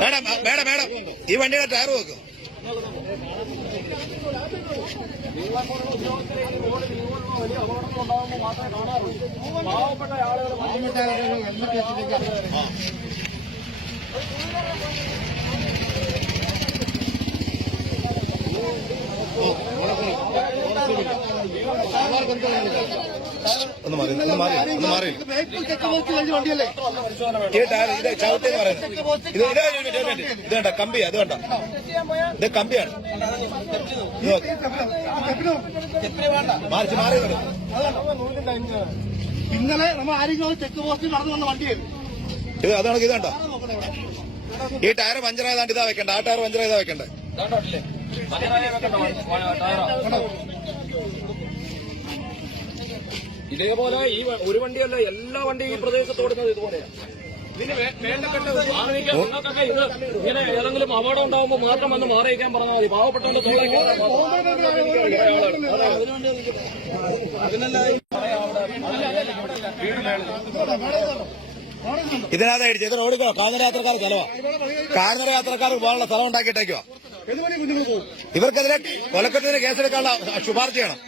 Madam madam madam ഈ വണ്ടിയുടെ tyre വെക്കും. വലിയ അപകടങ്ങൾ ഉണ്ടാകുമ്പോൾ മാത്രമേ കാണാറുള്ളൂ. പാവപ്പെട്ട ആളുകൾ ഒന്ന് മാറി വണ്ടിയല്ലേ ഈ ടയർ ഇത് ചവിട്ടെന്ന് പറയുന്നത് ഇത് കണ്ട കമ്പിയാ. ഇത് കണ്ട ഇത് കമ്പിയാണ്. മാറി ഇന്നലെ നമ്മൾ ആരെങ്കിലും ചെക്ക് പോസ്റ്റിൽ നടന്നു വന്ന വണ്ടിയായിരുന്നു ഇത്. അതാണ് ഇത് കണ്ട ഈ ടയർ പഞ്ചറായതാണ്ട് ഇതാ വെക്കണ്ട. ആ ടയർ പഞ്ചറായതാ വെക്കണ്ടേ. ഇതേപോലെ ഈ ഒരു വണ്ടിയല്ല, എല്ലാ വണ്ടിയും ഈ പ്രദേശത്ത് ഓടുന്നത് ഇതുപോലെയാണ്. ഇതിന് വേണ്ടപ്പെട്ട നിങ്ങൾക്കൊക്കെ ഇത് ഇങ്ങനെ ഏതെങ്കിലും അപകടം ഉണ്ടാകുമ്പോൾ മാത്രം വന്ന് മാറിയിക്കാൻ പറഞ്ഞാൽ മതി. പാവപ്പെട്ടവന്റെ ഇതിനകത്ത് അടിച്ച് ഇത് റോഡിക്കോ കാൽനട യാത്രക്കാർക്ക് ചെലവാ. കാൽനട യാത്രക്കാർക്ക് പോകാനുള്ള സ്ഥലം ഉണ്ടാക്കിയിട്ടേക്കോ. ഇവർക്കെതിരെ കൊലക്കത്തിന് കേസെടുക്കാനുള്ള ശുപാർശ ചെയ്യണം.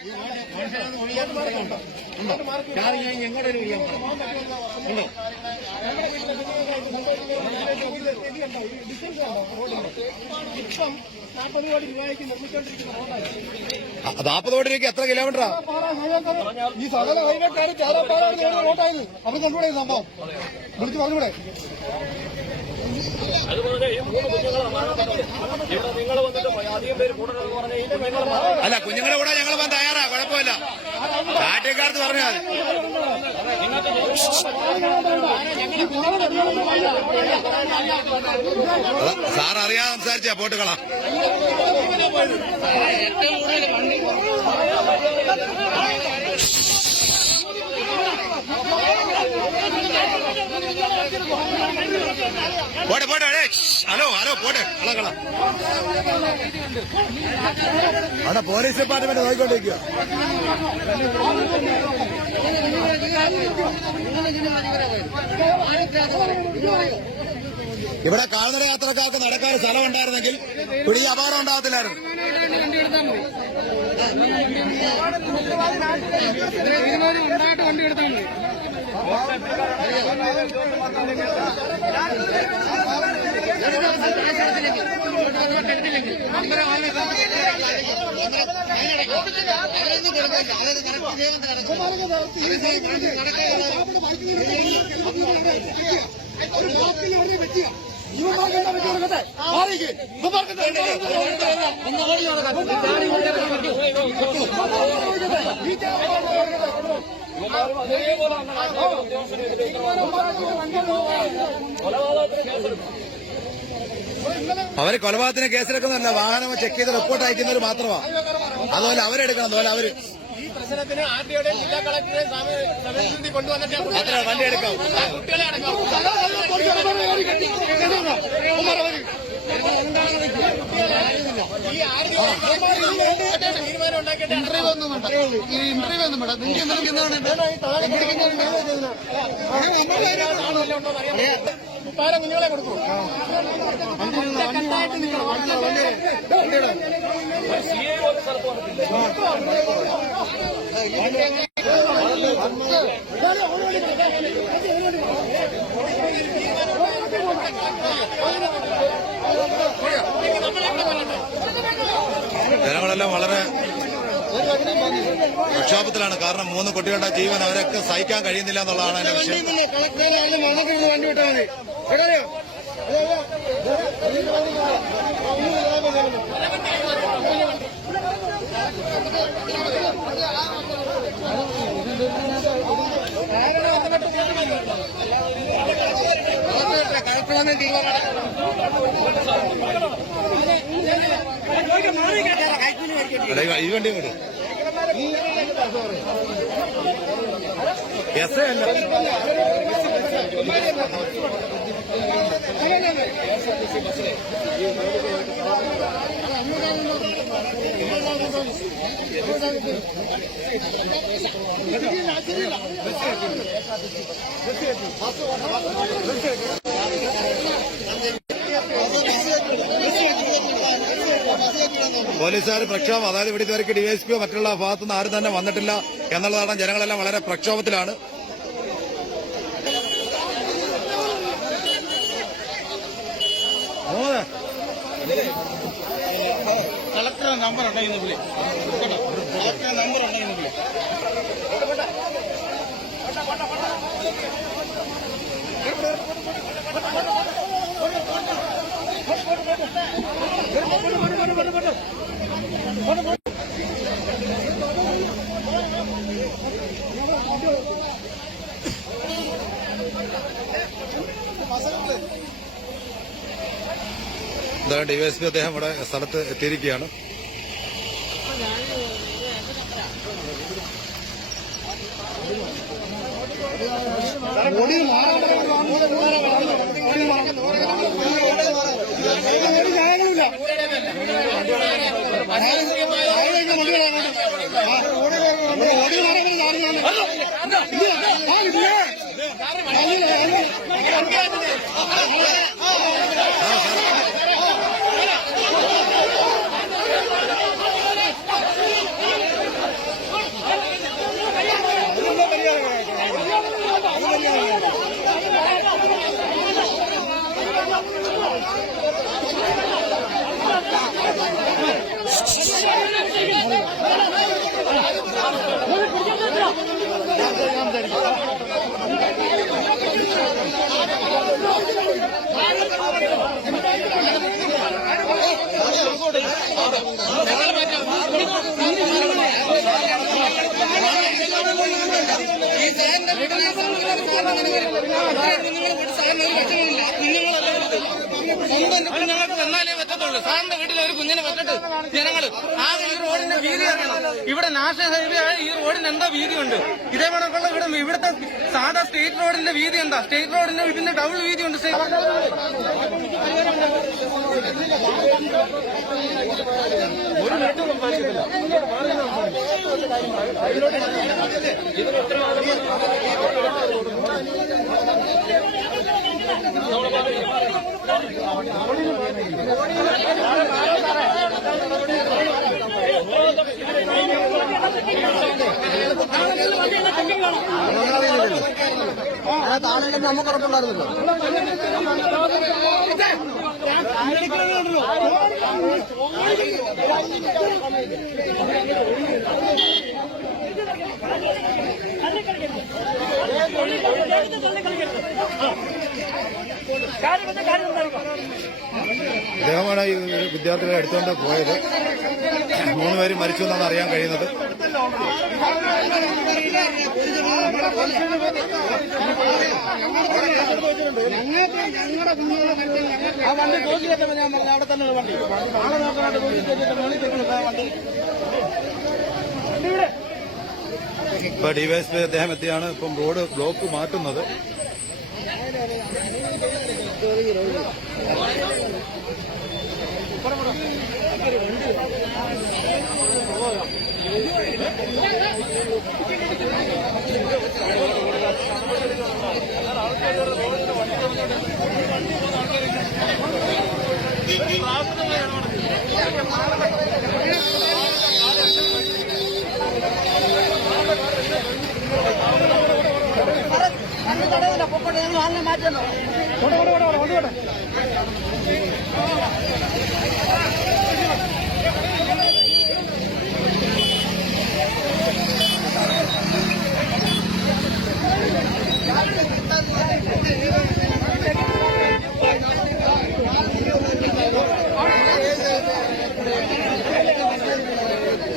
$40 കോടി എത്ര കിലോമീറ്ററാ? ഈ സകല ഹൈവേക്കാര് റോട്ടായത് അവർ കൊണ്ടുപോയി സംഭവം വിളിച്ചു പറഞ്ഞൂടെ. അല്ല, കുഞ്ഞുങ്ങളെ കൂടെ ഞങ്ങൾ വന്ന് തയ്യാറാ, കുഴപ്പമില്ല. നാട്ടുകാർക്ക് പറഞ്ഞാൽ സാർ അറിയാതെ സംസാരിച്ചാ പോട്ടുകളാ. പോട്ടെ പോട്ടെ. ഹലോ പോട്ടെ. കള അവിടെ പോലീസ് ഡിപ്പാർട്ട്മെന്റ് നോക്കിക്കൊണ്ടിരിക്കുക. ഇവിടെ കാൽനട യാത്രക്കാർക്ക് നടക്കാൻ സ്ഥലം ഉണ്ടായിരുന്നെങ്കിൽ ഇവിടെ ഈ അപകടം ഉണ്ടാകത്തില്ലായിരുന്നു. വണ്ടി എടുത്താൽ മതി. അവര് കൊലപാതകത്തിന് കേസെടുക്കുന്നതല്ല, വാഹനം ചെക്ക് ചെയ്ത് റിപ്പോർട്ട് അയക്കുന്നവർ മാത്രമാണ്. അതുപോലെ അവരെടുക്കണം. അതുപോലെ അവര് ഈ പ്രശ്നത്തിന് ആർടിഒയുടെ ജില്ലാ കളക്ടറെ സമയത്ത് കൊണ്ടുവന്നിട്ട് വണ്ടി എടുക്കാം. കുട്ടികളെ അടക്കം ഈ ആർടിഒ തീരുമാനം ഉണ്ടാക്കിയിട്ട് ഇന്റർവ്യൂ ഒന്നും വേണ്ട. ഈ ഇന്റർവ്യൂ ഒന്നും വേണ്ട. നിങ്ങൾക്ക് താരം കുഞ്ഞുങ്ങളെ കൊടുക്കൂ. കണ്ടായിട്ട് നിങ്ങൾ ജനങ്ങളെല്ലാം വളരെ പ്രക്ഷോഭത്തിലാണ്. കാരണം 3 കുട്ടികളുടെ ജീവൻ അവരൊക്കെ സഹിക്കാൻ കഴിയുന്നില്ല എന്നുള്ളതാണ് എന്റെ വിഷയം. ഈ വണ്ടി കൂടി എസ് അല്ല. ബസ് പോലീസുകാർ പ്രക്ഷോഭം, അതായത് ഇവിടെ ഇതുവരെയ്ക്ക് ഡിവൈഎസ്പിയോ മറ്റുള്ള ഭാഗത്തുനിന്ന് ആരും തന്നെ വന്നിട്ടില്ല എന്നുള്ളതാണ്. ജനങ്ങളെല്ലാം വളരെ പ്രക്ഷോഭത്തിലാണ്. കളക്ടർ നമ്പർ ഉണ്ടെങ്കിൽ നമ്പർ ഉണ്ടെങ്കിൽ ഡിവൈഎസ്പി അദ്ദേഹം ഇവിടെ സ്ഥലത്ത് എത്തിയിരിക്കുകയാണ്. എന്നാലേ പറ്റത്തുള്ളൂ. സാറിന്റെ വീട്ടിൽ ഒരു കുഞ്ഞിനെ വെച്ചിട്ട് ജനങ്ങള് ആകെ ഈ റോഡിന്റെ വീതി അറിയണം. ഇവിടെ നാഷണൽ ഹൈവേ ആയ ഈ റോഡിന് എന്താ വീതിയുണ്ട്? ഇതേ കണക്കുള്ള ഇവിടുത്തെ സാധാ സ്റ്റേറ്റ് റോഡിന്റെ വീതി എന്താ? സ്റ്റേറ്റ് റോഡിന്റെ ഇതിന്റെ ഡബിൾ വീതിയുണ്ട്. ഒരു മിനിറ്റ് സംസാരിക്കുന്നില്ല. താഴെ നമുക്ക് ഉറപ്പുണ്ടായിരുന്നല്ലോ. ഇദ്ദേഹമാണ് ഈ വിദ്യാർത്ഥികളെ എടുത്തുകൊണ്ട് പോയത്. 3 പേര് മരിച്ചു എന്നാണ് അറിയാൻ കഴിയുന്നത്. ആ വണ്ടി തോക്കിയേറ്റപ്പോ ഞാൻ പറഞ്ഞു അവിടെ തന്നെ വണ്ടി ആളെ നോക്കാനായിട്ട് വണ്ടി. ഇപ്പൊ ഡിവൈഎസ്പി അദ്ദേഹം എത്തിയാണ് ഇപ്പം റോഡ് ബ്ലോക്ക് മാറ്റുന്നത്.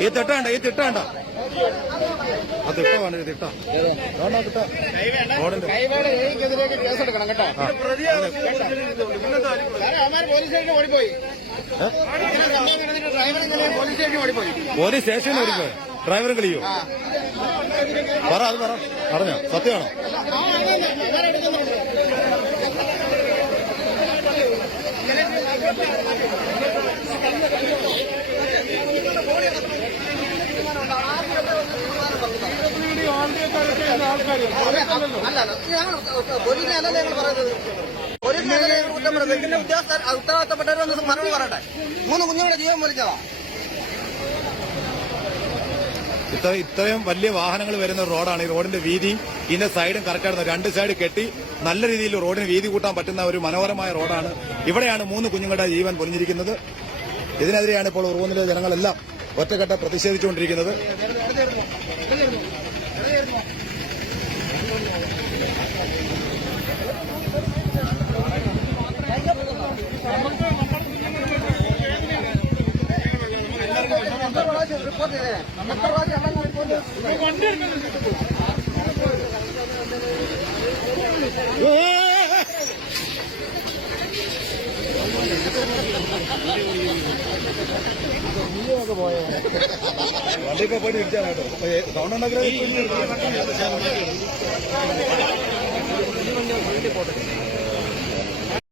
ഈ തിട്ട ആ തിട്ടമാണ് ഈ തിട്ട കൈവേടെതിരേക്ക് കേസെടുക്കണം കേട്ടോ. പോലീസ് സ്റ്റേഷനിൽ ഓടിപ്പോയി. പോലീസ് സ്റ്റേഷനിൽ ഓടിപ്പോയി. പോലീസ് സ്റ്റേഷനിൽ ഓടിപ്പോയി. ഡ്രൈവറും കളിയോ? പറ, അത് പറഞ്ഞോ, സത്യമാണോ? പോലീസിനല്ല ഞങ്ങൾ പറയുന്നത്. പോലീസിനല്ല ഞങ്ങൾ കുറ്റം പറയുന്നത്. ഇതിന്റെ ഉദ്യോഗസ്ഥർ ഉത്തരവാദിത്തപ്പെട്ടവരൊന്ന് മറുപടി പറയട്ടെ. 3 കുഞ്ഞുങ്ങളുടെ ജീവൻ പൊലിച്ചതാ. ഇത്രയും വലിയ വാഹനങ്ങൾ വരുന്ന റോഡാണ്. ഈ റോഡിന്റെ വീതിയും ഇതിന്റെ സൈഡും കറക്റ്റാണ്. രണ്ട് സൈഡ് കെട്ടി നല്ല രീതിയിൽ റോഡിന് വീതി കൂട്ടാൻ പറ്റുന്ന ഒരു മനോഹരമായ റോഡാണ്. ഇവിടെയാണ് 3 കുഞ്ഞുങ്ങളുടെ ജീവൻ പൊലിഞ്ഞിരിക്കുന്നത്. ഇതിനെതിരെയാണ് ഇപ്പോൾ ഉറുവന്നിലെ ജനങ്ങളെല്ലാം ഒറ്റക്കെട്ട പ്രതിഷേധിച്ചുകൊണ്ടിരിക്കുന്നത്. റിപ്പോർട്ട് ചെയ്തേ എത്ര പ്രാവശ്യം റിപ്പോർട്ട് വണ്ടിയൊക്കെ പോയിട്ട് തിരിച്ചാണ് കേട്ടോ. സൗണ്ട് ഉണ്ടാക്കി